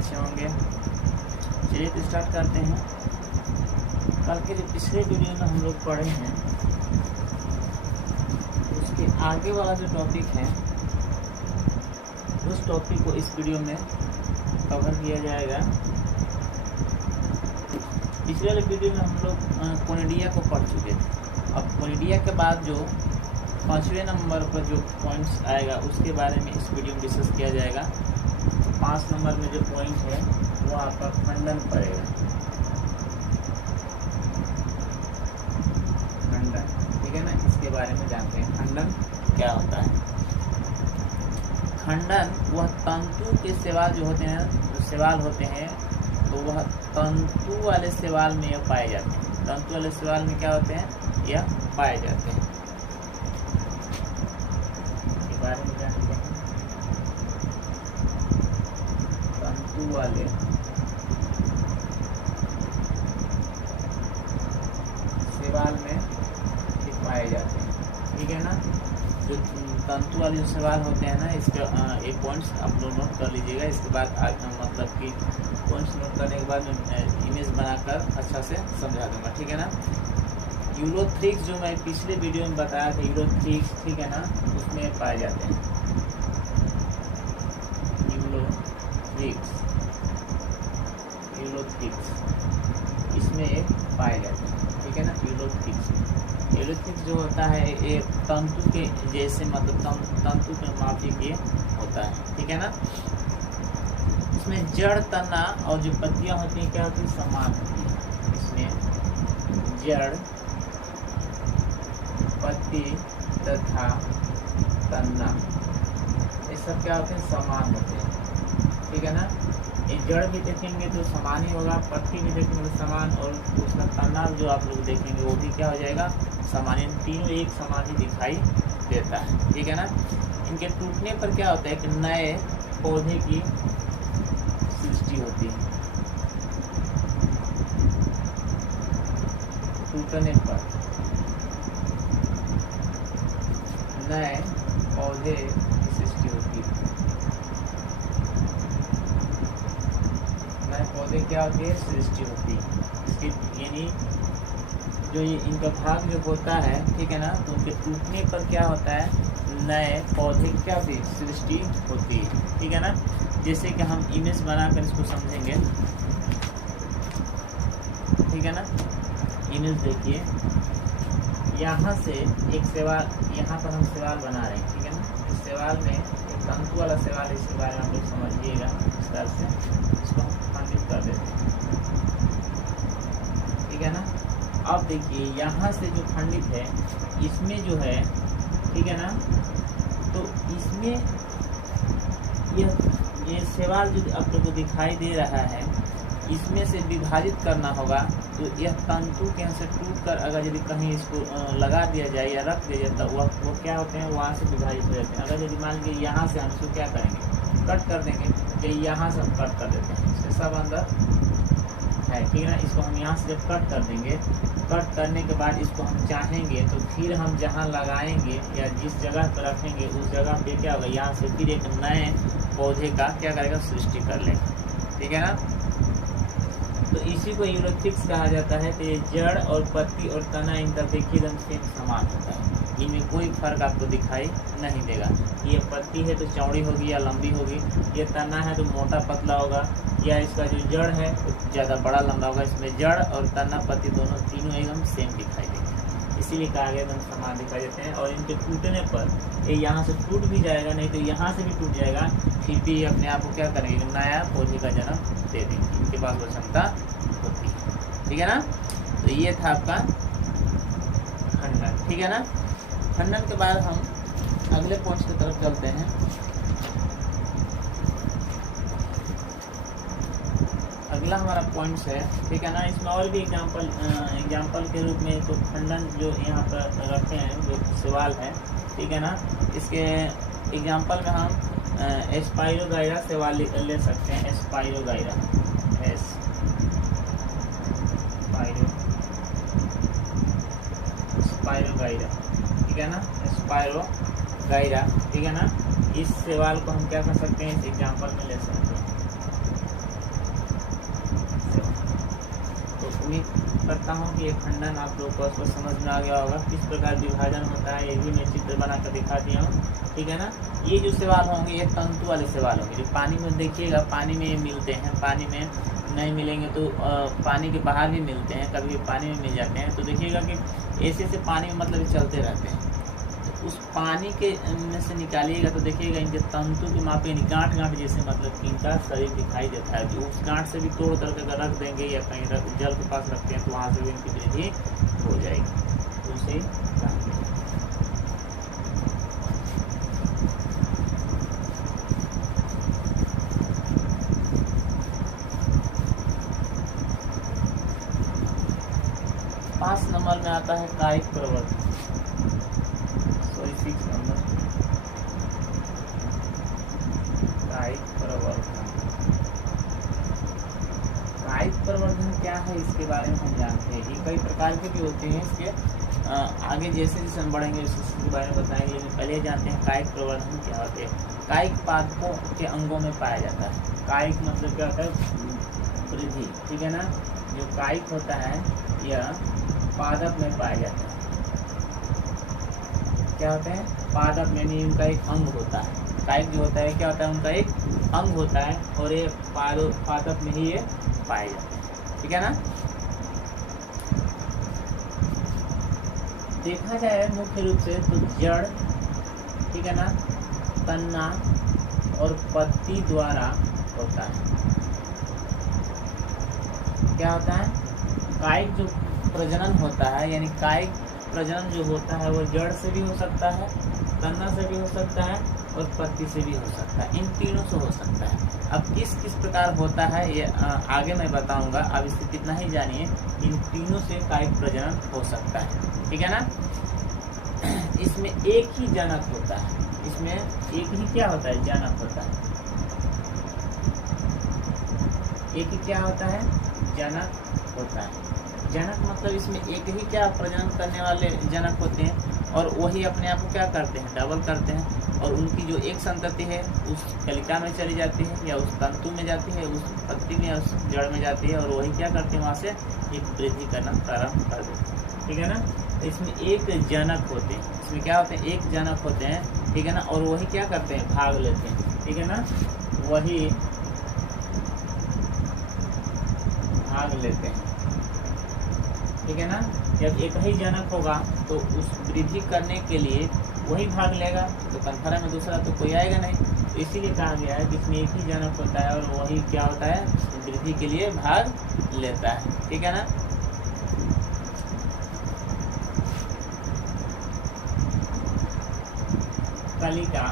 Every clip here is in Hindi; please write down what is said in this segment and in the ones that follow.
अच्छे होंगे। चलिए तो स्टार्ट करते हैं। कल के जो पिछले वीडियो में हम लोग पढ़े हैं उसके आगे वाला जो टॉपिक है उस टॉपिक को इस वीडियो में कवर किया जाएगा। पिछले वाले वीडियो में हम लोग कोनिडिया को पढ़ चुके थे। अब कोनिडिया के बाद जो 5वें नंबर पर जो पॉइंट्स आएगा उसके बारे में इस वीडियो में डिस्कस किया जाएगा। 5 नंबर में जो पॉइंट है वो आपका खंडन पड़ेगा। खंडन, ठीक है ना, इसके बारे में जानते हैं खंडन क्या होता है। खंडन वह तंतु के सवाल जो होते हैं, जो सवाल होते हैं तो वह तंतु वाले सवाल में यह पाए जाते हैं। तंतु वाले सवाल में क्या होते हैं, यह पाए जाते हैं। इसके बारे में जानते हैं तंतु वाले सवाल में पाए जाते हैं, ठीक है ना। जो तंतु वाले जो सवाल होते हैं ना, इसके एक पॉइंट्स आप लोग नोट कर लीजिएगा। इसके बाद मतलब कि पॉइंट्स नोट करने के बाद मैं इमेज बनाकर अच्छा से समझा दूंगा, ठीक है ना। यूरोथ्रिक्स जो मैं पिछले वीडियो में बताया था, यूरोथ्रिक्स, ठीक है ना, उसमें पाए जाते हैं यूरोथ्रिक्स इसमें एक पाए जाते हैं, ठीक है ना। यूरोथ्रिक्स जो होता है एक तंतु के जैसे, मतलब तंतु के माफी के होता है, ठीक है ना। इसमें जड़, तना और जो पत्तियां होती हैं क्या होती है, समान होती है। इसमें जड़, पत्ती तथा तना ये सब क्या होते हैं, समान होते हैं, ठीक है ना। ये जड़ भी देखेंगे तो समान ही होगा, पत्ती भी देखेंगे तो समान, और उसका तना जो आप लोग देखेंगे वो भी क्या हो जाएगा, समान। इन तीनों एक समान ही दिखाई देता है, ठीक है ना। इनके टूटने पर क्या होता है कि नए पौधे की सृष्टि होती है। टूटने पर नए पौधे की सृष्टि होती है। नए पौधे क्या होती है, सृष्टि होती है। इसकी यानी जो ये इनका भाग जो होता है, ठीक है ना, तो उनके टूटने पर क्या होता है, नए पौधे क्या होती है, सृष्टि होती है, ठीक है ना। जैसे कि हम इमेज बनाकर इसको समझेंगे, ठीक है ना। इमेज देखिए, यहाँ से एक सवाल, यहाँ पर हम सवाल बना रहे हैं, ठीक है ना। इस सवाल में एक तंतु वाला सवाल, इसके बारे में आप लोग समझिएगा इस तरह से। इसको हम खंडित कर देते हैं, ठीक है ना। अब देखिए यहाँ से जो खंडित है इसमें जो है, ठीक है ना, तो इसमें ये सवाल जो आप लोग को दिखाई दे रहा है, इसमें से विभाजित करना होगा। तो यह तंतु के यहाँ से टूट कर अगर यदि कहीं इसको लगा दिया जाए या रख दिया जाए तो वो क्या होते हैं, वहाँ से विभाजित हो जाते हैं। अगर यदि मान लीजिए यहाँ से हम इसको क्या करेंगे, कट कर देंगे, तो यहाँ से हम कट कर देते हैं, इसके सब अंदर है, ठीक है ना। इसको हम यहाँ से जब कट कर देंगे, कट करने के बाद इसको हम चाहेंगे तो फिर हम जहाँ लगाएंगे या जिस जगह पर रखेंगे उस जगह पे क्या होगा, यहाँ से फिर एक नए पौधे का क्या करेगा, सृष्टि कर लेगा, ठीक है ना। तो इसी को यूरोथ्रिक्स कहा जाता है। तो ये जड़ और पत्ती और तना इनका देखिए एकदम सेम समान होता है, इनमें कोई फर्क आपको दिखाई नहीं देगा। ये पत्ती है तो चौड़ी होगी या लंबी होगी, ये तना है तो मोटा पतला होगा, या इसका जो जड़ है वो ज़्यादा बड़ा लंबा होगा। इसमें जड़ और तना, पत्ती दोनों तीनों एकदम सेम दिखाई देंगे, इसीलिए कहा गया एकदम समान दिखाई देते हैं। और इनके टूटने पर ये यहाँ से टूट भी जाएगा, नहीं तो यहाँ से भी टूट जाएगा, फिर भी अपने आप को क्या करेंगे, नया पौधे का जन्म दे देंगे। इनके पास वो क्षमता होती है, ठीक है ना। तो ये था आपका खंडन, ठीक है ना। खंडन के बाद हम अगले पॉइंट की तरफ चलते हैं। अगला हमारा पॉइंट्स है, ठीक है ना। इसमें और भी एग्जाम्पल के रूप में तो खंडन जो यहाँ पर रखे हैं जो सवाल है, ठीक है ना। इसके एग्जाम्पल में हम स्पाइरोगाइरा सवाल ले सकते हैं। स्पाइरोगाइरा, स्पाइरोगाइरा, ठीक है ना। स्पाइरोगाइरा, ठीक है ना। इस सवाल को हम क्या कर सकते हैं, इस एग्जाम्पल में ले सकते हैं। उम्मीद करता हूँ कि ये खंडन आप लोग को उसको समझ में आ गया होगा, किस प्रकार विभाजन होता है ये भी मैं चित्र बनाकर दिखा दिया हूँ। ठीक है ना। ये जो सवाल होंगे ये तंतु वाले सवाल होंगे, जो पानी में देखिएगा पानी में ये मिलते हैं, पानी में नहीं मिलेंगे तो पानी के बाहर भी मिलते हैं, कभी पानी में मिल जाते हैं। तो देखिएगा कि ऐसे से पानी में मतलब चलते रहते हैं, तो उस पानी के में से निकालिएगा तो देखिएगा इनके तंतु के मापे गांठ गांठ जैसे मतलब इनका शरीर दिखाई देता है। जो उस गांठ से भी तोड़ करके अगर रख देंगे या कहीं जल के पास रखते हैं तो वहाँ से भी इनकी वृद्धि हो जाएगी। तो उसे 5 नंबर में आता है कायिक प्रवर्धन। 6 नंबर कायिक प्रवर्धन। कायिक प्रवर्धन क्या है इसके बारे में हम जानते हैं। ये कई प्रकार के भी होते हैं, इसके आगे जैसे जैसे हम बढ़ेंगे उसके बारे में बताएंगे। लेकिन पहले जानते हैं कायिक प्रवर्धन क्या होते हैं। कायिक पादपों के अंगों में पाया जाता है। कायिक मतलब क्या होता है, वृद्धि। ठीक है ना। जो कायिक होता है यह पादप में पाया जाता है। क्या होते हैं, पादप में, नहीं उनका एक अंग होता है। कायिक जो होता है क्या होता है, उनका एक अंग होता है और ये पादप में ही ये पाए जाते हैं। ठीक है ना। देखा जाए मुख्य रूप से तो जड़, ठीक है ना, तन्ना और पत्ती द्वारा होता है। क्या होता है, कायिक जो प्रजनन होता है, यानी कायिक प्रजनन जो होता है वो जड़ से भी हो सकता है, तन्ना से भी हो सकता है और पत्ती से भी हो सकता है। इन तीनों से हो सकता है। अब किस किस प्रकार होता है ये आगे मैं बताऊंगा। अब इससे कितना ही जानिए, इन तीनों से कायिक प्रजनन हो सकता है। ठीक है ना। इसमें एक ही जनक होता है। इसमें एक ही क्या होता है, जनक होता है। एक ही क्या होता है, जनक होता है। जनक मतलब इसमें एक ही क्या प्रजनन करने वाले जनक होते हैं और वही अपने आप को क्या करते हैं, डबल करते हैं। और उनकी जो एक संतति है उस कलिका में चली जाती है या उस तंतु में जाती है, उस पत्ती में, उस जड़ में जाती है और वही क्या करते हैं, वहाँ से एक वृद्धि करना प्रारंभ कर देते हैं। ठीक है ना। तो इसमें एक जनक होते हैं। इसमें क्या होते हैं, एक जनक होते हैं। ठीक है ना। और वही क्या करते हैं, भाग लेते हैं। ठीक है ना। वही भाग लेते हैं। ठीक है ना। जब एक ही जनक होगा तो उस वृद्धि करने के लिए वही भाग लेगा, तो कंथरा में दूसरा तो कोई आएगा नहीं। तो इसीलिए कहा गया है कि इसमें एक ही जनक होता है और वही क्या होता है, वृद्धि के लिए भाग लेता है। ठीक है ना। कलिका,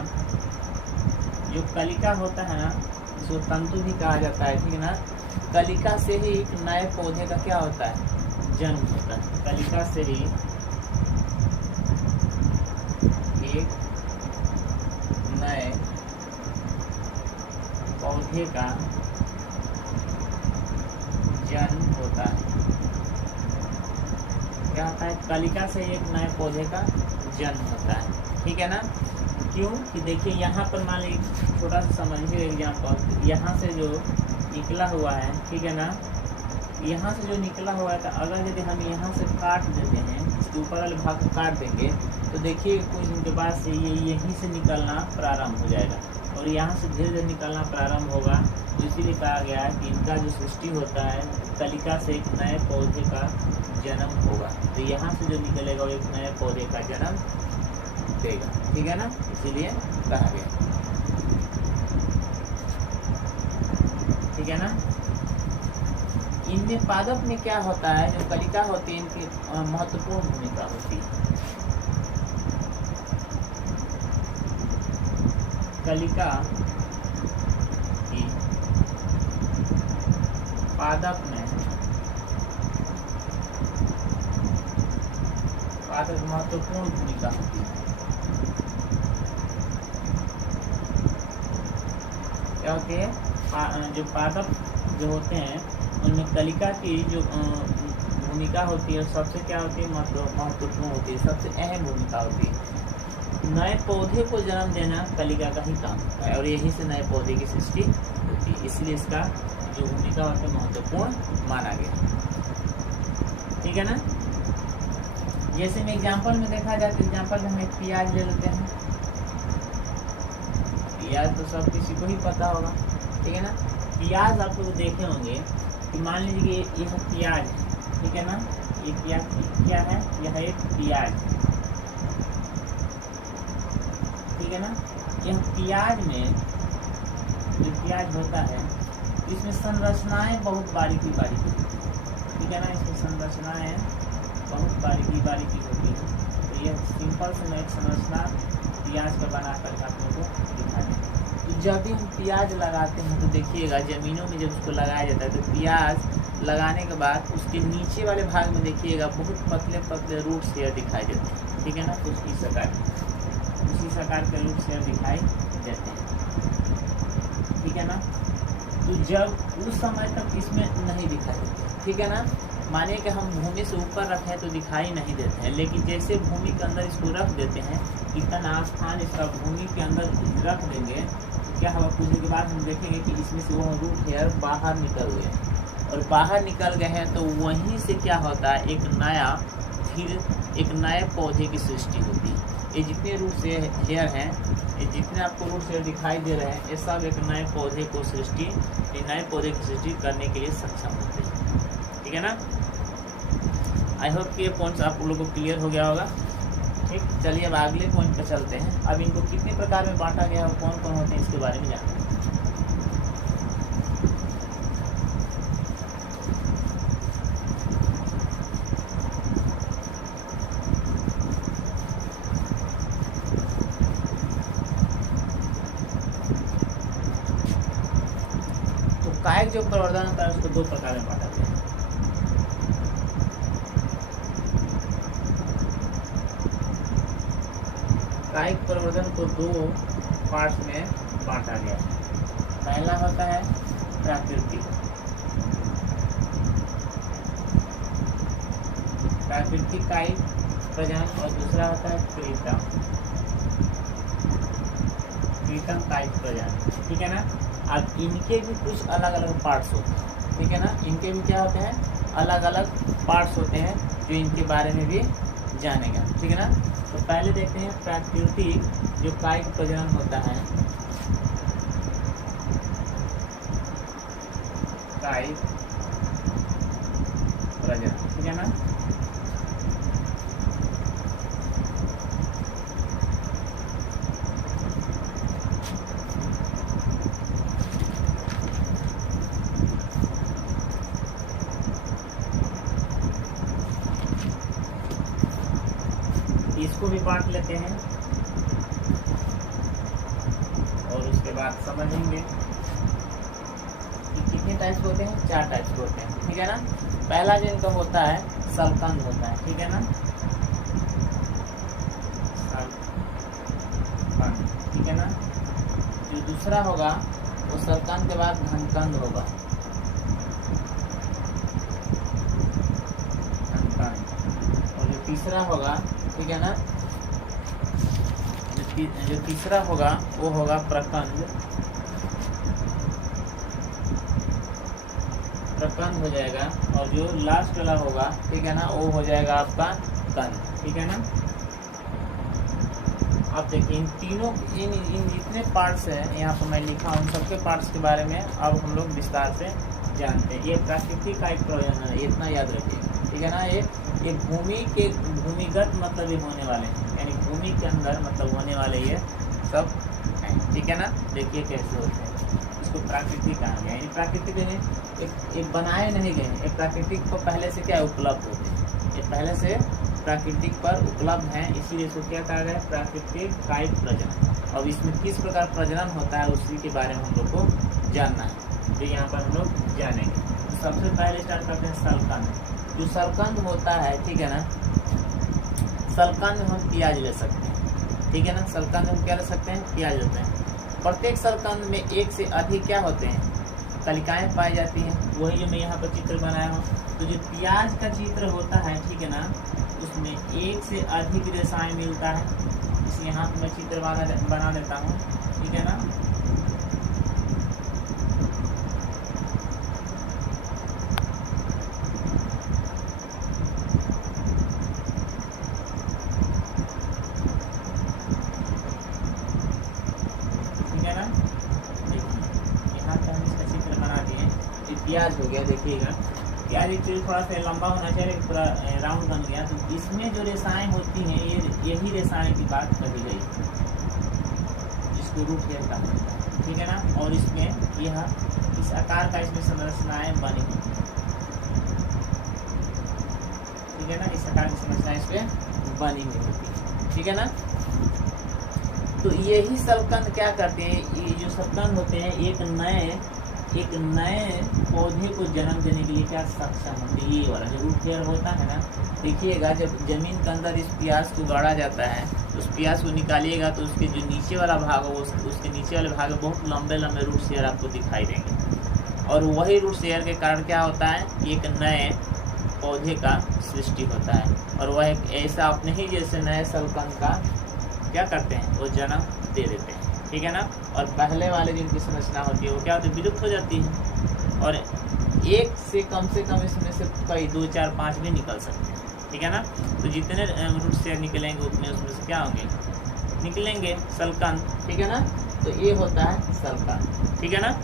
जो कलिका होता है ना, इसको तंतु भी कहा जाता है। ठीक है ना। कलिका से ही एक नए पौधे का क्या होता है, जन्म होता है। कलिका से ही एक नए पौधे का जन्म होता है। क्या होता है, कलिका से एक नए पौधे का जन्म होता है। ठीक है ना। क्यों कि देखिए यहाँ पर मान लीजिए छोटा सा समझिए एग्जाम्पल, यहाँ से जो निकला हुआ है, ठीक है ना, यहाँ से जो निकला हुआ है, तो अगर यदि हम यहाँ से काट देते हैं, इसके ऊपर वाले भाग को काट देंगे तो देखिए कुछ दिन के बाद से ये यहीं से निकलना प्रारंभ हो जाएगा और यहाँ से धीरे धीरे निकलना प्रारंभ होगा। तो इसीलिए कहा गया है कि इनका जो सृष्टि होता है, कलिका से एक नए पौधे का जन्म होगा। तो यहाँ से जो निकलेगा वो एक नए पौधे का जन्म देगा। ठीक है ना। इसीलिए कहा गया। ठीक है ना। इनमें पादप में क्या होता है, जो कलिका होती है इनकी महत्वपूर्ण भूमिका होती है। कलिका की पादप में महत्वपूर्ण भूमिका होती है। क्या होती है, जो पादप जो होते हैं उनमें कलिका की जो भूमिका होती है सबसे क्या होती है, महत्वपूर्ण होती है, सबसे अहम भूमिका होती है। नए पौधे को जन्म देना कलिका का ही काम होता है और यही से नए पौधे की सृष्टि होती है। इसलिए इसका जो भूमिका होती है महत्वपूर्ण माना गया। ठीक है ना। जैसे में एग्जांपल में देखा जाए तो एग्जांपल में हम एक प्याज ले लेते हैं। प्याज तो सब किसी को ही पता होगा, ठीक है ना। प्याज आप लोग देखे होंगे कि मान लीजिए यह प्याज है, ठीक है ना। ये क्या है, यह एक प्याज, ठीक है ना। यह प्याज में जो प्याज होता है इसमें संरचनाएं बहुत बारीकी बारीकी होती है, ठीक है ना। इसमें संरचनाएं बहुत बारीकी बारीकी होती है। तो यह सिंपल से मैं एक संरचना प्याज का बना कर आप लोगों को दिखा दें। तो जब भी हम प्याज लगाते हैं तो देखिएगा ज़मीनों में जब उसको लगाया जाता है तो प्याज लगाने के बाद उसके नीचे वाले भाग में देखिएगा बहुत पतले पतले रूट शेयर दिखाई देते हैं, ठीक है ना। तो उसी प्रकार के रूट शेयर दिखाई देते हैं, ठीक है ना। तो जब उस समय तक इसमें नहीं दिखाई देते, ठीक है ना। माने कि हम भूमि से ऊपर रखें तो दिखाई नहीं देते हैं, लेकिन जैसे भूमि के अंदर इसको रख देते हैं, इतना स्थान इसका भूमि के अंदर रख देंगे तो क्या होगा, कुछ देर के बाद हम देखेंगे कि इसमें से वो रूट हेयर बाहर निकल गए, और बाहर निकल गए हैं तो वहीं से क्या होता है, एक नए पौधे की सृष्टि होती है। ये जितने रूट से हेयर हैं, ये जितने आपको रूट शेयर दिखाई दे रहे हैं, ये सब एक नए पौधे की सृष्टि करने के लिए सक्षम होते हैं, ठीक है ना। आई होप कि ये पॉइंट्स आप लोगों को क्लियर हो गया होगा। ठीक, चलिए अब अगले पॉइंट पे चलते हैं। अब इनको कितने प्रकार में बांटा गया है, कौन कौन होते हैं, इसके बारे में जानते हैं। तो कायिक जो प्रवर्धन होता है उसको दो प्रकार में बांटा गया है। कायिक प्रवर्धन को दो पार्ट्स में बांटा गया है। पहला होता है प्राकृतिक कायिक प्रजनन, और दूसरा होता है कृत्रिम कायिक प्रजनन, ठीक है ना। अब इनके भी कुछ अलग अलग पार्ट्स होते हैं, ठीक है ना। इनके भी क्या होते हैं, अलग अलग पार्ट्स होते हैं जो इनके बारे में भी जानेगा, ठीक है ना। तो पहले देखते हैं प्राकृतिक जो कायिक प्रजनन होता है, कायिक प्रजनन, ठीक है ना। इसको भी बांट लेते हैं और उसके बाद समझेंगे कि कितने टाइप्स होते हैं, 4 टाइप्स होते हैं, ठीक है ना। पहला जो इनका होता है सलकंद होता है, ठीक है ना। सलकंद, ठीक है ना। जो दूसरा होगा वो सलकंद के बाद घनकंद होगा, घनकंद। और जो तीसरा होगा, ठीक है ना, जो तीसरा होगा वो होगा प्रकंद हो जाएगा। और जो लास्ट वाला होगा, ठीक है ना, वो हो जाएगा आपका कंद, ठीक है ना। अब देखिए इन तीनों इन जितने पार्ट्स हैं यहाँ पर मैं लिखा हूँ, सबके पार्ट्स के बारे में अब हम लोग विस्तार से जानते हैं। ये प्राकृतिक कायिक प्रजनन है, इतना याद रखिए, ठीक है ना। ये भूमिगत मतलब ये होने वाले हैं, यानी भूमि के अंदर मतलब होने वाले ये सब हैं, ठीक है ना। देखिए कैसे होते हैं, इसको प्राकृतिक कहा गया। यानी प्राकृतिक एक बनाए नहीं गए, एक प्राकृतिक को पहले से क्या उपलब्ध होते हैं, ये पहले से प्राकृतिक पर उपलब्ध हैं, इसीलिए इसको क्या कहा गया है, प्राकृतिक कायिक प्रजनन। अब इसमें किस प्रकार प्रजनन होता है उसी के बारे में हम लोग को जानना है, तो यहाँ पर हम लोग जानेंगे। सबसे पहले स्टार्ट करते हैं सलकंद। जो सलकंद होता है, ठीक है ना, सलकंद में हम प्याज ले सकते हैं, ठीक है ना। सलकंद में हम क्या ले सकते हैं, प्याज लेते हैं। प्रत्येक सलकंद में एक से अधिक क्या होते हैं, कलिकाएं पाई जाती हैं। वही जो मैं यहाँ पर चित्र बनाया हूँ, तो जो प्याज का चित्र होता है, ठीक है ना, उसमें एक से अधिक रेशाएं मिलता है। इसलिए यहाँ पर मैं चित्र बना देता हूँ, ठीक है ना। प्याज हो गया, देखिएगा प्याज एक्चुअली थोड़ा सा लंबा होना चाहिए, पूरा राउंड बन गया। तो इसमें जो रेशाएं होती हैं यही रेशाएं की बात कही गई, जिसको रूट हेयर कहा जाता है, ठीक है ना। और इसमें यह इस आकार का इसमें संरचनाएं बनी होती हैं, ठीक है ना, इस आकार की संरचना इसमें बनी हुई होती है, ठीक है ना। तो यही सलकंद क्या करते हैं, ये जो सलकंद होते हैं एक नए पौधे को जन्म देने के लिए क्या सक्षम होते हैं। ये वाला जो रूट हेयर होता है ना, देखिएगा जब जमीन के अंदर इस प्याज को गाड़ा जाता है तो उस प्याज को निकालिएगा तो उसके जो नीचे वाला भाग हो उसके नीचे वाले भाग में बहुत लंबे लंबे रूट हेयर आपको दिखाई देंगे। और वही रूट हेयर के कारण क्या होता है, एक नए पौधे का सृष्टि होता है। और वह एक ऐसा अपने ही जैसे नए सलकंद का क्या करते हैं, वो जन्म दे देते हैं, ठीक है ना। और पहले वाले जिनकी संरचना होती है वो क्या होती है, विलुप्त हो जाती है। और एक से कम इसमें से कई 2, 4, 5 भी निकल सकते हैं, ठीक है ना। तो जितने रूट शेयर निकलेंगे उतने उसमें से क्या होंगे, निकलेंगे सलकंद, ठीक है ना। तो ये होता है सलकंद, ठीक है ना।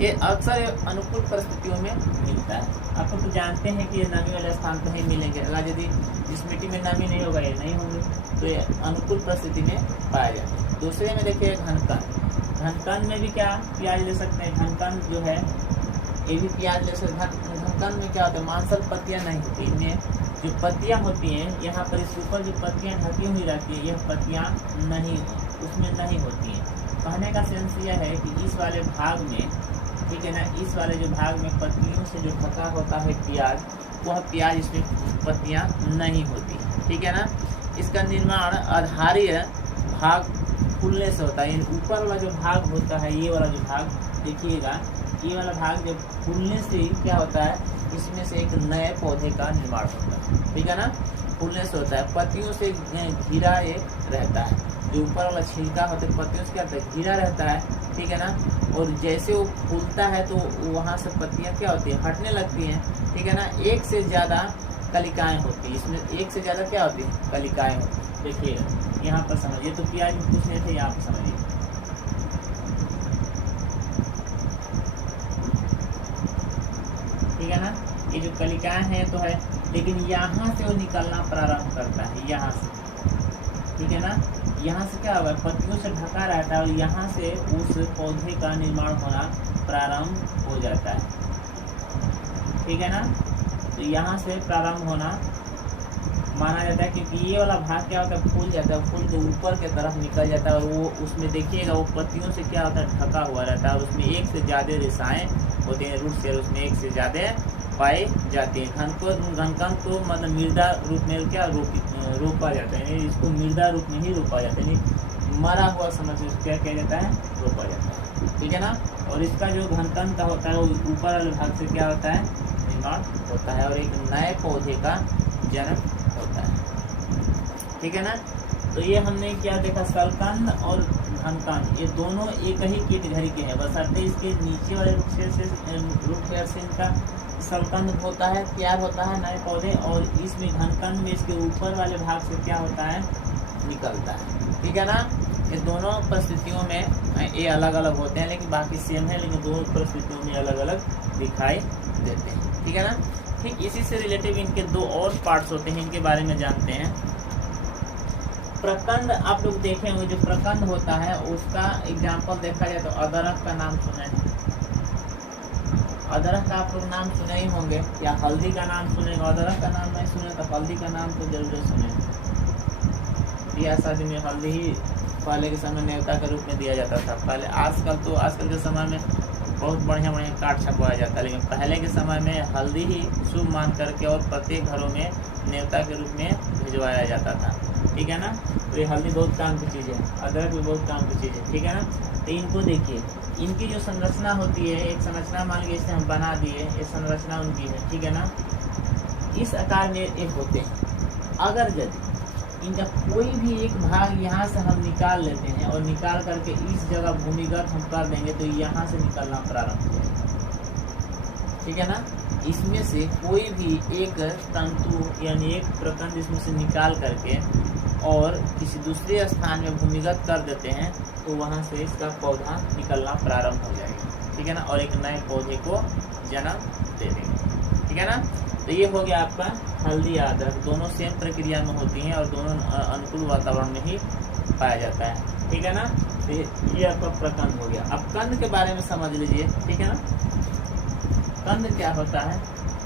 ये अक्सर अनुकूल परिस्थितियों में मिलता है। आप तो जानते हैं कि ये नमी वाले स्थान पर ही मिलेंगे। अगर यदि जिस मिट्टी में नमी नहीं होगा ये नहीं होंगे, तो ये अनुकूल परिस्थिति में पाया जाता है। दूसरे में देखिए घनकंद में भी क्या प्याज ले सकते हैं। घनकंद जो है ये भी प्याज ले सकते हैं। घनकंद में क्या होता है, मांसल पत्तियां नहीं होती, इनमें जो पत्तियां होती हैं यहाँ पर इस ऊपर जो पत्तियां ढकी हुई रहती है, यह पत्तियां नहीं उसमें नहीं होती हैं। कहने का सेंस यह है कि इस वाले भाग में, ठीक है ना, इस वाले जो भाग में पत्तियों से जो ढका होता है प्याज, वह प्याज इसमें पत्तियां नहीं होती, ठीक है ना। इसका निर्माण आधारीय भाग फूलने से होता है। ऊपर वाला जो भाग होता है, ये वाला जो भाग देखिएगा, ये वाला भाग जब फूलने से क्या होता है, इसमें से एक नए पौधे का निर्माण होता है, ठीक है ना। फूलने से होता है, पत्तियों से घिरा ये रहता है। जो ऊपर वाला छिलका होता है पत्तियों से क्या होता है, घिरा रहता है, ठीक है ना। और जैसे वो फूलता है तो वहाँ से पत्तियाँ क्या होती है, हटने लगती हैं, ठीक है ना। एक से ज़्यादा कलिकाएं होती है इसमें, एक से ज़्यादा क्या होती है, कलिकाएं होती है। देखिए यहाँ पर समझिए, तो प्याज में कुछ नहीं थे, यहाँ पर समझिए, ठीक है ना। ये जो कलिकाएं हैं तो है, लेकिन यहाँ से वो निकलना प्रारंभ करता है, यहाँ से, ठीक है ना। यहाँ से क्या होगा, पत्तियों से ढका रहता है और यहाँ से उस पौधे का निर्माण होना प्रारंभ हो जाता है, ठीक है ना। तो यहाँ से प्रारंभ होना माना जाता है, क्योंकि ये वाला भाग क्या होता है, फूल जाता है, फूल के ऊपर के तरफ निकल जाता है। और वो उसमें देखिएगा वो पत्तियों से क्या होता है, ढका हुआ रहता है। और उसमें एक से ज़्यादा रेशाएं होते हैं, रूट शेयर उसमें एक से ज़्यादा पाए जाते हैं। घनकंद को मतलब मृदा रूप में क्या रोपा जाता है, इसको मृदा रूप में ही रोपा जाता है, मरा हुआ समझ क्या किया जाता है, रोपा जाता है, ठीक है ना। और इसका जो घनकंद का होता है वो ऊपर वाले भाग से क्या होता है, निर्माण होता है और एक नए पौधे का जन्म होता है, ठीक है ना। तो ये हमने क्या देखा, सलकंद और घनकंद ये दोनों एक ही कैटेगरी के हैं, बशर्ते इसके नीचे वाले रूट हेयर से इनका सलकंद होता है, तैयार होता है नए पौधे, और इसमें घनकंद में इसके ऊपर वाले भाग से क्या होता है, निकलता है, ठीक है ना। ये दोनों परिस्थितियों में ये अलग अलग होते हैं, लेकिन बाकी सेम है, लेकिन दोनों परिस्थितियों में अलग अलग दिखाई देते हैं, ठीक है ना। ठीक इसी से रिलेटिव इनके दो और पार्ट्स होते हैं, इनके बारे में जानते हैं। प्रकंद आप लोग देखे होंगे, जो प्रकंद होता है उसका एग्जाम्पल देखा जाए तो अदरक का नाम सुने हैं, अदरक का आप लोग नाम सुने ही होंगे, या हल्दी का नाम सुनेंगे। अदरक का नाम नहीं सुने तो हल्दी का नाम तो जरूर सुने। ब्याह शादी में हल्दी ही पहले के समय न्योता के रूप में दिया जाता था। पहले आजकल के समय में बहुत बढ़िया कार्ड छपवाया जाता है, लेकिन पहले के समय में हल्दी ही शुभ मान करके और प्रत्येक घरों में न्योता के रूप में भिजवाया जाता था, ठीक है ना। तो ये हल्दी बहुत काम की चीज़ है, अदरक भी बहुत काम की चीज़ है, ठीक है ना। तो इनको देखिए, इनकी जो संरचना होती है, एक संरचना मान लीजिए इसे हम बना दिए, ये संरचना उनकी है, ठीक है ना। इस आकार में एक होते हैं। अगर यदि इनका कोई भी एक भाग यहाँ से हम निकाल लेते हैं और निकाल करके इस जगह भूमिगत हम कर देंगे तो यहाँ से निकलना प्रारंभ हो जाएगा, ठीक है ना। इसमें से कोई भी एक तंतु यानी एक प्रकंद इसमें से निकाल करके और किसी दूसरे स्थान में भूमिगत कर देते हैं तो वहाँ से इसका पौधा निकलना प्रारंभ हो जाएगा, ठीक है ना, और एक नए पौधे को जन्म दे देंगे, ठीक है ना। तो ये हो गया आपका हल्दी अदरक, दोनों सेम प्रक्रिया में होती हैं और दोनों अनुकूल वातावरण में ही पाया जाता है, ठीक है ना। तो ये आपका प्रकंद हो गया। अब कंद के बारे में समझ लीजिए, ठीक है ना। कंद क्या होता है?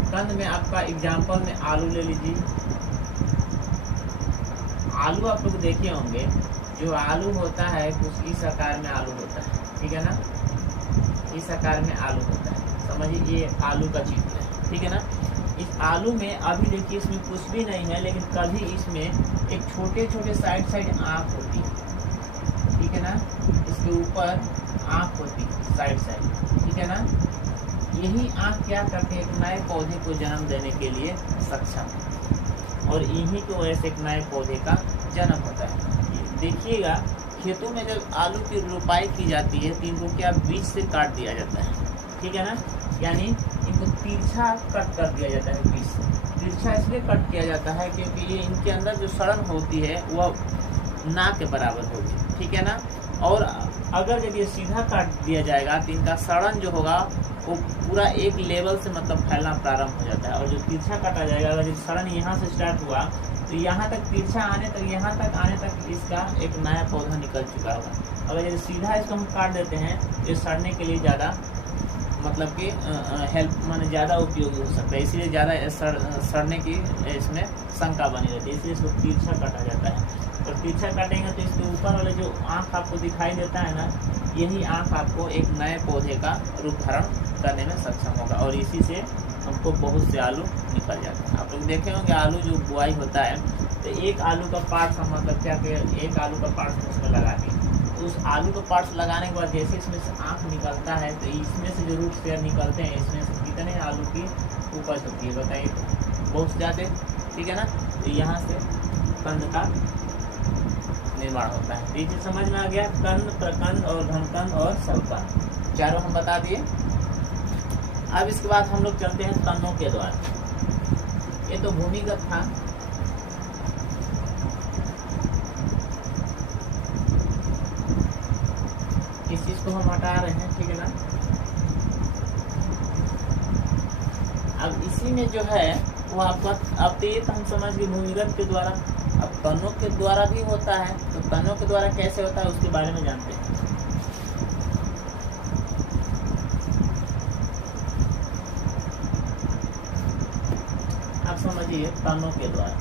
कंद में आपका एग्जाम्पल में आलू ले लीजिए। आलू आप लोग देखे होंगे, जो आलू होता है कुछ इस आकार में आलू होता है, ठीक है ना, इस आकार में आलू होता है, समझिए ये आलू का चित्र है, ठीक है ना। इस आलू में अभी देखिए इसमें कुछ भी नहीं है, लेकिन कभी इसमें एक छोटे छोटे साइड आँख होती है, ठीक है ना, इसके ऊपर आँख होती है साइड, ठीक है ना। यही आँख क्या करते हैं, एक नए पौधे को जन्म देने के लिए सक्षम है, और इन्हीं की वजह से एक नए पौधे का जन्म होता है। देखिएगा खेतों में जब आलू की रोपाई की जाती है तो इनको क्या बीच से काट दिया जाता है, ठीक है ना, यानी इनको तिरछा कट कर दिया जाता है बीच से। तिरछा इसलिए कट किया जाता है क्योंकि ये इनके अंदर जो सड़न होती है वह ना के बराबर होगी, ठीक है ना। और अगर जब ये सीधा काट दिया जाएगा तो इनका सड़न जो होगा वो पूरा एक लेवल से मतलब फैलना प्रारंभ हो जाता है, और जो तिरछा काटा जाएगा, अगर जब सड़न यहाँ से स्टार्ट हुआ तो यहाँ तक तिरछा आने तक, यहाँ तक आने तक इसका एक नया पौधा निकल चुका होगा। अगर जब सीधा इसको हम काट देते हैं ये सड़ने के लिए ज़्यादा मतलब कि हेल्प माने ज़्यादा उपयोगी हो सकता है, इसलिए ज़्यादा सड़ने की इसमें शंका बनी रहती है, इसलिए इसको तिरछा काटा जाता है। और तिरछा काटेंगे तो इसके ऊपर वाले जो आँख आपको दिखाई देता है ना, यही आँख आपको एक नए पौधे का रूप धारण करने में सक्षम होगा, और इसी से हमको बहुत से आलू निकल जाते हैं। आप लोग देखे होंगे आलू जो बुआई होता है तो एक आलू का पार्ट का मतलब क्या कि एक आलू का पार्ट उसमें लगा के, तो उस आलू का पार्ट्स लगाने के बाद जैसे इसमें से आँख निकलता है तो इसमें से जो रूट पेयर निकलते हैं इसमें से कितने आलू की उपज होती है बताइए, बहुत ज़्यादा, ठीक है ना। तो यहाँ से कंद का निर्माण होता है। ये चीज समझ में आ गया, कंद, प्रकंद और घनकंद और सबकंद चारों हम बता दिए। अब इसके बाद हम लोग चलते हैं तनों के द्वारा। ये तो भूमिगत था, इस चीज को हम हटा रहे हैं, ठीक है ना। अब इसी में जो है वो आपका, अब तो ये तो हम समझ गए भूमिगत के द्वारा। अब तनों के द्वारा भी होता है, तो तनों के द्वारा कैसे होता है उसके बारे में जानते हैं। आप समझिए तनों के द्वारा,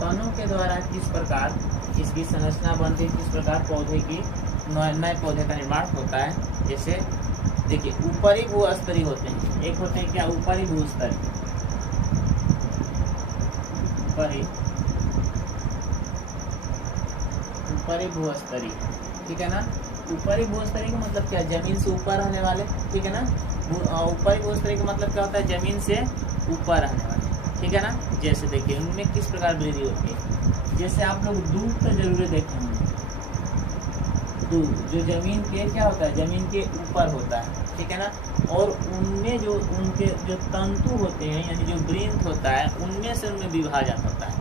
तनों के द्वारा किस प्रकार इसकी संरचना बनती है, किस प्रकार पौधे की नए पौधे का निर्माण होता है। जैसे देखिए ऊपरी भूस्तरीय होते हैं, एक होते हैं क्या ऊपरी भूस्तरीय, ऊपरी भूस्तरीय, ठीक है ना। ऊपरी भूस्तरीय का मतलब क्या, जमीन से ऊपर रहने वाले, ठीक है ना। ऊपरी भूस्तरीय का मतलब क्या होता है, जमीन से ऊपर रहने वाले, ठीक है ना। जैसे देखिए उनमें किस प्रकार वृद्धि होती है, जैसे आप लोग दूध का जरूर देखे होंगे, दूध जो जमीन के क्या होता है, जमीन के ऊपर होता है, ठीक है ना। और उनमें जो उनके जो तंतु होते हैं यानी जो ग्रंथ होता है उनमें से उनमें विभाजन होता है।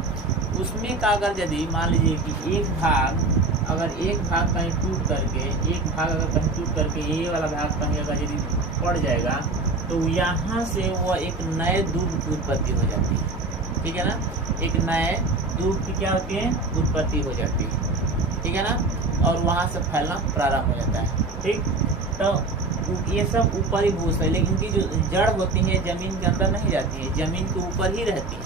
उसमें का अगर यदि मान लीजिए कि एक भाग कहीं टूट करके, एक भाग अगर कहीं टूट करके ये वाला भाग कहीं अगर यदि पड़ जाएगा तो यहाँ से वो एक नए दूध की उत्पत्ति हो जाती है, ठीक है ना। एक नए दूध की क्या होती है, उत्पत्ति हो जाती है, ठीक है ना। और वहाँ से फैलना प्रारंभ हो जाता है, ठीक। तो ये सब ऊपरी भूस है, लेकिन इनकी जो जड़ होती है जमीन के अंदर नहीं जाती है, जमीन के ऊपर ही रहती है,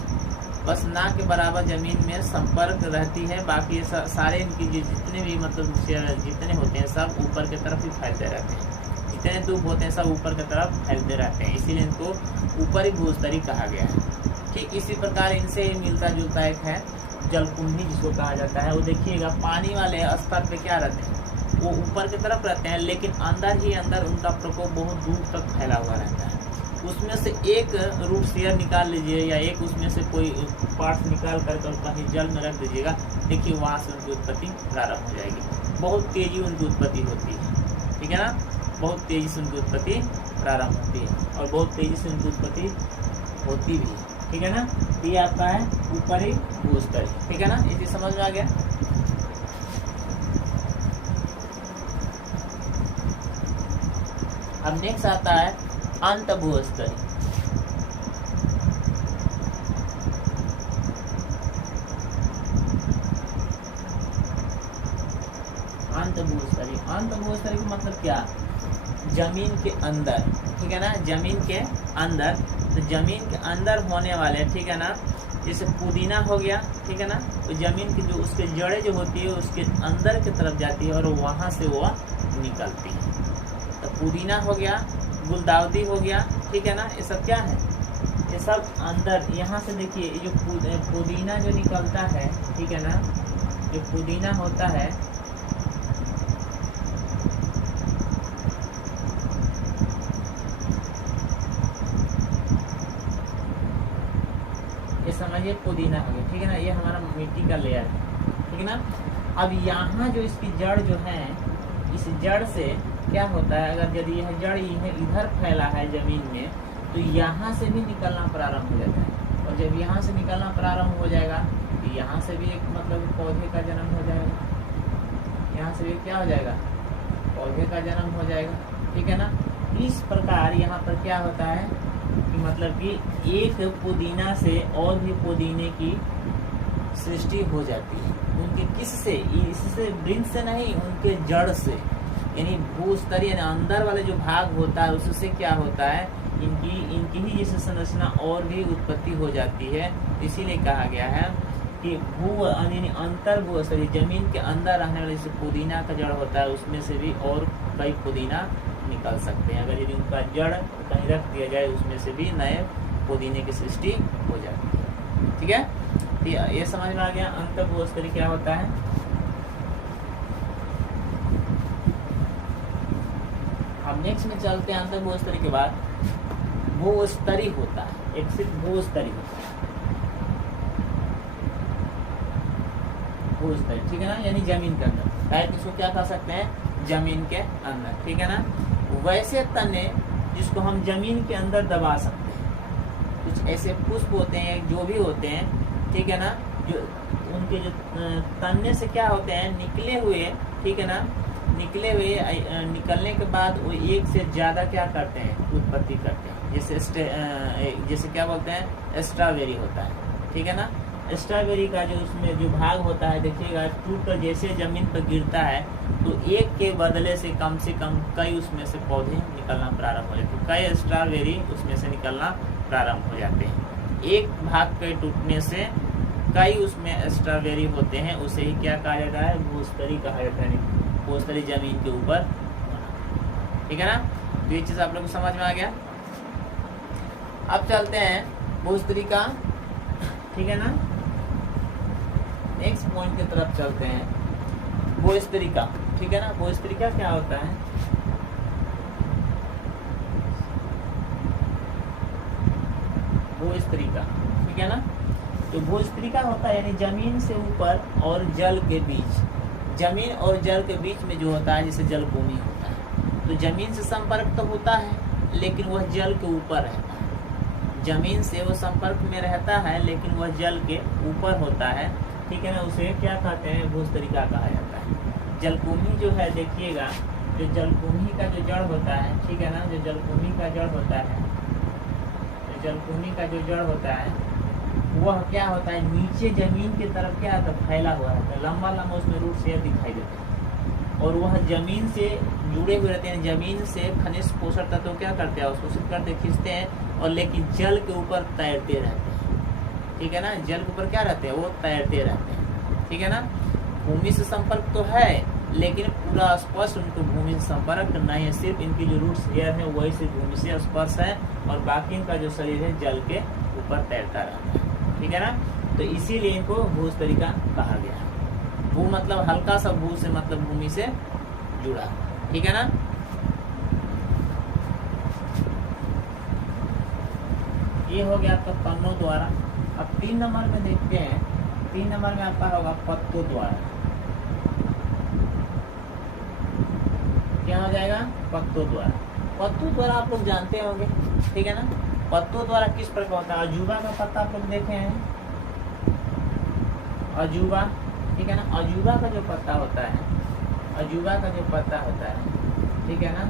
बस ना के बराबर जमीन में संपर्क रहती है। बाकी ये सारे इनकी जितने भी मतलब जितने होते हैं सब ऊपर की तरफ ही फैलते रहते हैं, जितने दूब होते हैं सब ऊपर की तरफ फैलते रहते हैं, इसीलिए इनको ऊपरी भूस्तरी कहा गया है। ठीक इसी प्रकार इनसे मिलता जुलता एक है जलकुंभी जिसको कहा जाता है। वो देखिएगा पानी वाले स्तर पे क्या रहते हैं, वो ऊपर की तरफ रहते हैं, लेकिन अंदर ही अंदर उनका प्रकोप बहुत दूर तक फैला हुआ रहता है। उसमें से एक रूट शेयर निकाल लीजिए या एक उसमें से कोई पार्ट निकाल करके कहीं जल में रख दीजिएगा, देखिए वहाँ से उनकी उत्पत्ति प्रारंभ हो जाएगी। बहुत तेजी उनकी उत्पत्ति होती है, ठीक है ना, बहुत तेजी से उनकी उत्पत्ति प्रारंभ होती है और बहुत तेजी से उनकी उत्पत्ति होती भी, ठीक है ना। ये आपका है ऊपरी भूस्तरी, ठीक है ना, इसी समझ में आ गया। अब नेक्स्ट आता है अंत भूस्तरी। अंत भूस्तरी, अंत भूस्तरी का मतलब क्या, जमीन के अंदर, ठीक है ना, जमीन के अंदर। तो जमीन के अंदर होने वाले, ठीक है ना, जैसे पुदीना हो गया, ठीक है ना, तो जमीन की जो उसके जड़ें जो होती है उसके अंदर की तरफ जाती है और वहाँ से वो निकलती है। तो पुदीना हो गया, गुलदाउदी हो गया, ठीक है ना, ये सब क्या है, ये सब अंदर। यहाँ से देखिए ये जो पुदीना जो निकलता है, ठीक है ना, जो पुदीना होता है, ये समझिए पुदीना हो गया, ठीक है ना, ये हमारा मिट्टी का लेयर है, ठीक है ना। अब यहाँ जो इसकी जड़ जो है, इस जड़ से क्या होता है, अगर यदि यह जड़ इधर फैला है जमीन में, तो यहाँ से भी निकलना प्रारंभ हो जाता है। और जब यहाँ से निकलना प्रारंभ हो जाएगा तो यहाँ से भी एक मतलब पौधे का जन्म हो जाएगा, यहाँ से भी क्या हो जाएगा, पौधे का जन्म हो जाएगा, ठीक है ना। इस प्रकार यहाँ पर क्या होता है कि मतलब कि एक पुदीना से और भी पुदीने की सृष्टि हो जाती है। उनके किससे, इससे वृक्ष से नहीं, उनके जड़ से, यानी भूस्तर यानी अंदर वाले जो भाग होता है उससे क्या होता है, इनकी ही जैसे संरचना और भी उत्पत्ति हो जाती है। इसीलिए कहा गया है कि भू यानी अंतर भूस्तरीय, जमीन के अंदर रहने वाले जैसे पुदीना का जड़ होता है उसमें से भी और कई पुदीना निकल सकते हैं। अगर यदि उनका जड़ कहीं रख दिया जाए उसमें से भी नए पुदीने की सृष्टि हो जाती है, ठीक है। तो ये समझ में आ गया अंतर भूस्तरी क्या होता है। अब नेक्स्ट में चलते हैं, अंतर भूस्तरी के बाद भूस्तरी होता है, एक सिर्फ भूस्तरी होता है, भूस्तरी, ठीक है ना, यानी जमीन के अंदर, डायरेक्ट इसको क्या कह सकते हैं, जमीन के अंदर, ठीक है ना। वैसे तने जिसको हम जमीन के अंदर दबा सकते हैं, कुछ ऐसे पुष्प होते हैं जो भी होते हैं, ठीक है ना, जो उनके जो तने से क्या होते हैं, निकले हुए, ठीक है ना, निकले हुए निकलने के बाद वो एक से ज्यादा क्या करते हैं, उत्पत्ति करते हैं। जैसे क्या बोलते हैं, स्ट्रॉबेरी होता है, ठीक है ना। स्ट्रॉबेरी का जो उसमें जो भाग होता है देखिएगा, टूट कर जैसे जमीन पर गिरता है तो एक के बदले से कम कई उसमें से पौधे निकलना प्रारंभ हो जाते हैं, कई स्ट्रॉबेरी उसमें से निकलना प्रारंभ हो जाते हैं। एक भाग के टूटने से कई उसमें स्ट्रॉबेरी होते हैं, उसे ही क्या कहा जाता है, भूस्तरी कहा जाता है। भूस्तरी जमीन के ऊपर, ठीक है ना। तो ये चीज आप लोग को समझ में आ गया। अब चलते हैं भूस्तरी का, ठीक है ना, नेक्स्ट पॉइंट की तरफ चलते हैं, भूस्तरी का, ठीक है ना। भूस्तरी का क्या होता है, भूस्तरी का, ठीक है ना। तो भूस्तरी का होता है यानी जमीन से ऊपर और जल के बीच, जमीन और जल के बीच में जो होता है, जैसे जलभूमि होता है, तो जमीन से संपर्क तो होता है लेकिन वह जल के ऊपर रहता है, जमीन से वो संपर्क में रहता है लेकिन वह जल के ऊपर होता है, ठीक है ना। उसे क्या कहते हैं, भूस्तरी का कहा जाता है। जलभूमि जो है देखिएगा, जो जलभूमि का जो जड़ होता है, ठीक है ना, जो जलभूमि का जड़ होता है, जो जलभूमि का जो जड़ होता है वह क्या होता है, नीचे जमीन की तरफ क्या होता है, फैला हुआ रहता है, लंबा लंबा उसमें रूट शेयर दिखाई देता है और वह जमीन से जुड़े हुए रहते हैं। जमीन से खनिज पोषक तत्व क्या करते हैं, उसको शोषित करते खींचते हैं और लेकिन जल के ऊपर तैरते रहते हैं, ठीक है ना। जल के ऊपर क्या रहते हैं, वो तैरते रहते हैं, ठीक है ना। भूमि से संपर्क तो है लेकिन पूरा स्पर्श उनको भूमि से संपर्क नहीं है, सिर्फ इनकी जो रूट शेयर है वही सिर्फ भूमि से स्पर्श है और बाकी इनका जो शरीर है जल के ऊपर तैरता रहता है, ठीक है ना। तो इसीलिए इनको भूस्तरी का कहा गया है। भू मतलब हल्का सा, भू से मतलब भूमि से जुड़ा, ठीक है ना। ये हो गया आपका तनों द्वारा। अब 3 नंबर में देखते हैं, 3 नंबर में आपका होगा पत्तों द्वारा। क्या हो जाएगा, पत्तों द्वारा। पत्तों द्वारा आप लोग जानते होंगे, ठीक है ना। पत्तों द्वारा किस प्रकार होता है, अजूबा का पत्ता आप लोग देखे हैं, अजूबा, ठीक है ना। अजूबा का जो पत्ता होता है, अजूबा का जो पत्ता होता है, ठीक है ना,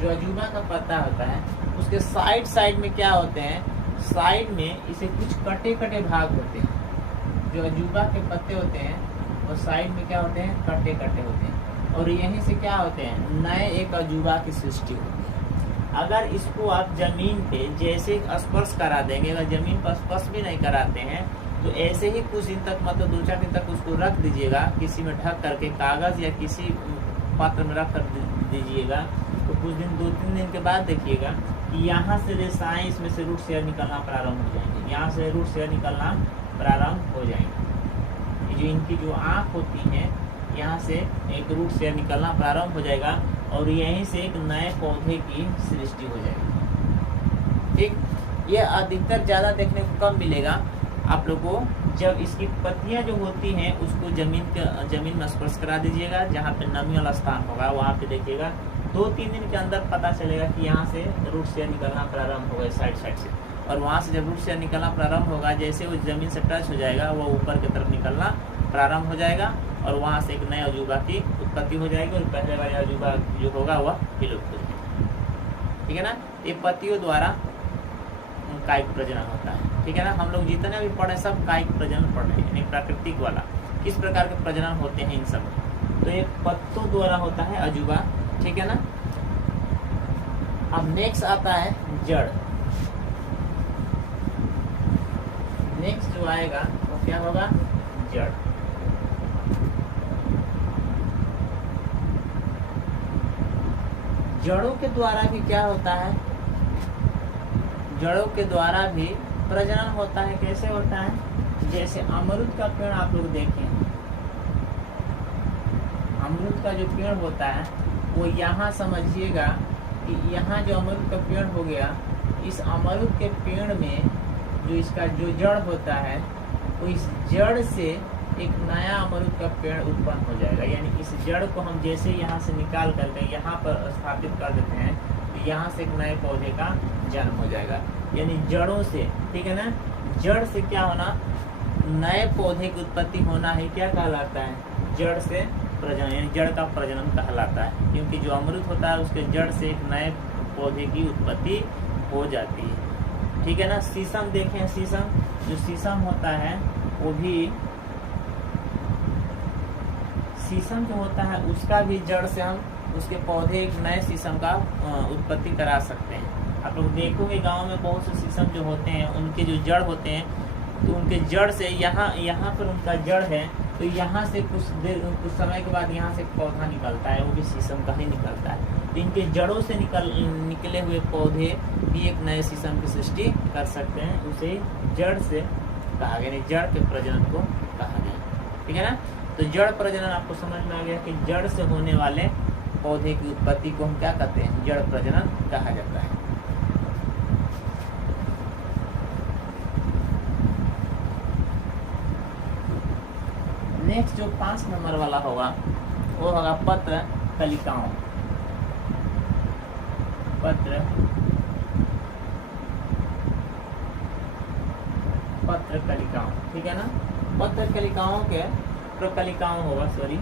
जो अजूबा का पत्ता होता है उसके साइड साइड में क्या होते हैं, साइड में इसे कुछ कटे कटे भाग होते हैं। जो अजूबा के पत्ते होते हैं वो साइड में क्या होते हैं, कटे कटे होते हैं, और यहीं से क्या होते हैं, नए एक अजूबा की सृष्टि होती है। अगर इसको आप जमीन पे जैसे स्पर्श करा देंगे, अगर जमीन पर स्पर्श भी नहीं कराते हैं तो ऐसे ही कुछ दिन तक, मतलब 2-4 दिन तक उसको रख दीजिएगा, किसी में ढक करके कागज या किसी पात्र में रख कर दीजिएगा, तो कुछ दिन 2-3 दिन के बाद देखिएगा कि यहाँ से रेसाएं इसमें से रूट शेयर निकलना प्रारंभ हो जाएंगे, यहाँ से रूट शेयर निकलना प्रारंभ हो जाएंगे। जो इनकी जो आँख होती है यहाँ से एक रूट शेयर निकलना प्रारंभ हो जाएगा और यहीं से एक नए पौधे की सृष्टि हो जाएगी। ठीक, ये अधिकतर ज़्यादा देखने को कम मिलेगा आप लोगों को। जब इसकी पत्तियां जो होती हैं उसको जमीन में स्पर्श करा दीजिएगा, जहाँ पे नमी वाला स्थान होगा वहाँ पे देखिएगा 2-3 दिन के अंदर पता चलेगा कि यहाँ से रूट शेयर निकलना प्रारंभ होगा साइड से, और वहाँ से जब रूट शेयर निकलना प्रारंभ होगा, जैसे वो जमीन से टच हो जाएगा वो ऊपर की तरफ निकलना प्रारंभ हो जाएगा और वहाँ से एक नए अजूबा की उत्पत्ति हो जाएगी और पहले वाले अजूबा जो होगा वह विलुप्त हो जाएगा। ठीक है ना, ये पत्तियों द्वारा कायिक प्रजनन होता है। ठीक है ना, हम लोग जितने भी पढ़े सब कायिक प्रजनन पढ़ रहे हैं, यानी प्राकृतिक वाला किस प्रकार के प्रजनन होते हैं इन सब। तो ये पत्तों द्वारा होता है अजूबा। ठीक है ना, अब नेक्स्ट आता है जड़। नेक्स्ट जो आएगा वो क्या होगा, जड़। जड़ों के द्वारा भी क्या होता है, जड़ों के द्वारा भी प्रजनन होता है। कैसे होता है, जैसे अमरूद का पेड़ आप लोग देखें, अमरूद का जो पेड़ होता है वो यहाँ समझिएगा कि यहाँ जो अमरूद का पेड़ हो गया, इस अमरूद के पेड़ में जो इसका जो जड़ होता है वो इस जड़ से एक नया अमरूद का पेड़ उत्पन्न हो जाएगा। यानी इस जड़ को हम जैसे यहाँ से निकाल करके यहाँ पर स्थापित कर देते हैं तो यहाँ से एक नए पौधे का जन्म हो जाएगा। यानी जड़ों से, ठीक है ना, जड़ से क्या होना, नए पौधे की उत्पत्ति होना ही क्या कहलाता है, जड़ से प्रजनन, यानी जड़ का प्रजनन कहलाता है। क्योंकि जो अमरूद होता है उसके जड़ से एक नए पौधे की उत्पत्ति हो जाती है। ठीक है ना, शीशम देखें, शीशम जो शीशम होता है वो भी, शीशम जो होता है उसका भी जड़ से हम उसके पौधे एक नए शीशम का उत्पत्ति करा सकते हैं। आप लोग देखोगे गांव में बहुत से शीशम जो होते हैं उनके जो जड़ होते हैं तो उनके जड़ से यहाँ पर उनका जड़ है तो यहाँ से कुछ समय के बाद यहाँ से पौधा निकलता है, वो भी शीशम का ही निकलता है। तो इनके जड़ों से निकले हुए पौधे भी एक नए शीशम की सृष्टि कर सकते हैं। उसे जड़ से कहा गया, यानी जड़ के प्रजनन को कहा गया। ठीक है ना, तो जड़ प्रजनन आपको समझ में आ गया कि जड़ से होने वाले पौधे की उत्पत्ति को हम क्या कहते हैं, जड़ प्रजनन कहा जाता है। नेक्स्ट जो 5 नंबर वाला होगा वो होगा पत्र कलिकाओं। पत्र कलिकाओं, ठीक है ना, पत्र कलिकाओं के प्रकलिकाओं होगा, सॉरी,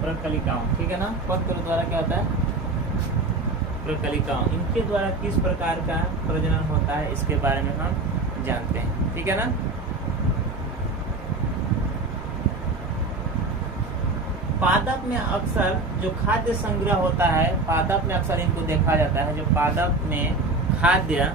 प्रकलिकाओं। ठीक है ना, पत्र द्वारा क्या होता है, प्रकलिकाओं। इनके द्वारा किस प्रकार का प्रजनन होता है इसके बारे में हम जानते हैं। ठीक है ना, पादप में अक्सर जो खाद्य संग्रह होता है, पादप में अक्सर इनको देखा जाता है, जो पादप में खाद्य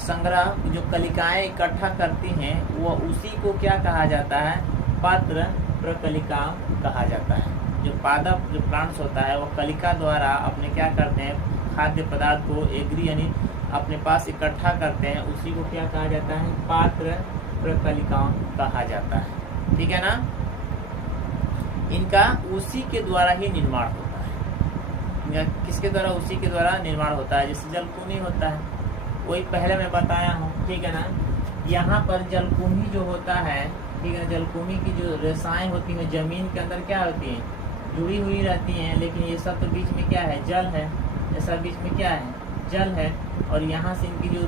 संग्रह जो कलिकाएं इकट्ठा करती हैं वो उसी को क्या कहा जाता है, पत्र प्रकलिका कहा जाता है। जो पादप जो प्लांट्स होता है वो कलिका द्वारा अपने क्या करते हैं, खाद्य पदार्थ को एग्री यानी अपने पास इकट्ठा करते हैं, उसी को क्या कहा जाता है, पात्र प्रकलिका कहा जाता है। ठीक है ना, इनका उसी के द्वारा ही निर्माण होता है। इनका किसके द्वारा, उसी के द्वारा निर्माण होता है। जैसे जलकुंभी होता है, वही पहले मैं बताया हूँ। ठीक है ना, यहाँ पर जलकुंभी जो होता है, ठीक है, जलकुंभी की जो रेशाएं होती हैं जमीन के अंदर क्या होती हैं, जुड़ी हुई रहती हैं, लेकिन ये सब तो बीच में क्या है, जल है। ऐसा बीच में क्या है, जल है, और यहाँ से इनकी जो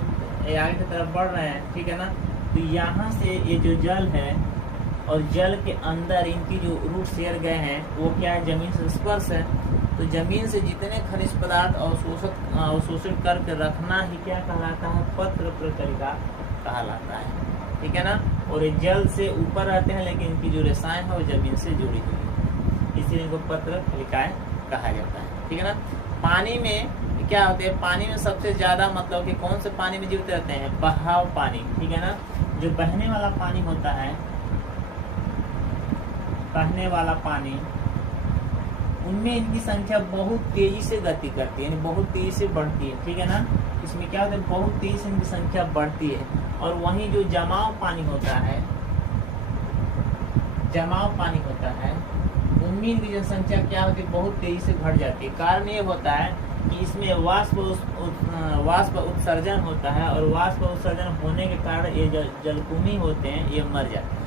आगे की तरफ बढ़ रहे हैं, ठीक है ना। तो यहाँ से ये जो जल है और जल के अंदर इनकी जो रूट शेयर गए हैं वो क्या है, जमीन से स्पर्श है। तो जमीन से जितने खनिज पदार्थ अवशोषित करके रखना ही क्या कहलाता है, पत्र प्रकरिका कहलाता है, ठीक है ना। और ये जल से ऊपर रहते हैं लेकिन इनकी जो रेशाएं है वो जमीन से जुड़ी हुई है, इसीलिए इनको पत्र कलिकाएं कहा जाता है, ठीक है ना। पानी में क्या होते हैं, पानी में सबसे ज्यादा मतलब कि कौन से पानी में जीवित रहते हैं, बहाव पानी, ठीक है ना। जो बहने वाला पानी होता है, बहने वाला पानी, उनमें इनकी संख्या बहुत तेजी से गति करती है, यानी बहुत तेजी से बढ़ती है, ठीक है ना। इसमें क्या होता है, बहुत तेजी से इनकी संख्या बढ़ती है। और वहीं जो जमाव पानी होता है, जमाव पानी होता है, उनमें इनकी जनसंख्या क्या होती है, बहुत तेजी से घट जाती है। कारण ये होता है कि इसमें वाष्प उत्सर्जन होता है, और वाष्प उत्सर्जन होने के कारण ये जो जलकुंभी होते हैं ये मर जाते हैं।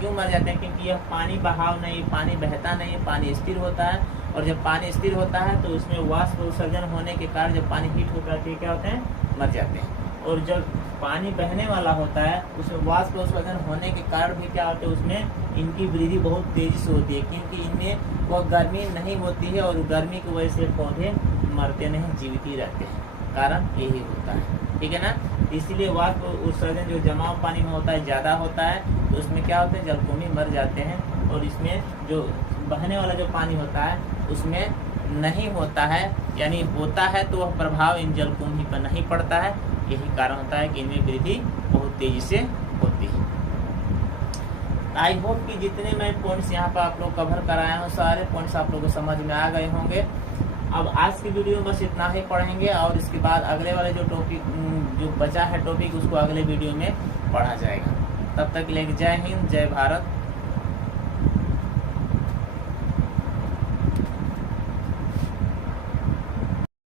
क्यों मर जाते हैं, क्योंकि यह पानी बहाव नहीं, पानी बहता नहीं, पानी स्थिर होता है। और जब पानी स्थिर होता है तो उसमें वाष्प उत्सर्जन होने के कारण जब पानी हीट होता है तो क्या होते हैं, मर जाते हैं। और जब पानी बहने वाला होता है उसमें वाष्प उत्सर्जन होने के कारण भी क्या होता है, उसमें इनकी वृद्धि बहुत तेजी से होती है, क्योंकि इनमें वह गर्मी नहीं होती है और गर्मी की वजह से पौधे मरते नहीं, जीवित ही रहते हैं। कारण यही होता है, ठीक है ना। इसीलिए वाष्प उत्सर्जन जो जमाव पानी में होता है ज़्यादा होता है, तो उसमें क्या होता है, जलकुंभी मर जाते हैं। और इसमें जो बहने वाला जो पानी होता है उसमें नहीं होता है, यानी होता है तो वह प्रभाव इन जलकुंभी पर नहीं पड़ता है। यही कारण होता है कि इनमें वृद्धि बहुत तेजी से होती है। आई होप कि जितने मैं पॉइंट्स यहाँ पर आप लोग कवर कराया हूँ, सारे पॉइंट्स आप लोगों को समझ में आ गए होंगे। अब आज की वीडियो में बस इतना ही पढ़ेंगे, और इसके बाद अगले वाले जो टॉपिक जो बचा है टॉपिक उसको अगले वीडियो में पढ़ा जाएगा। तब तक के लिए जय हिंद, जय भारत।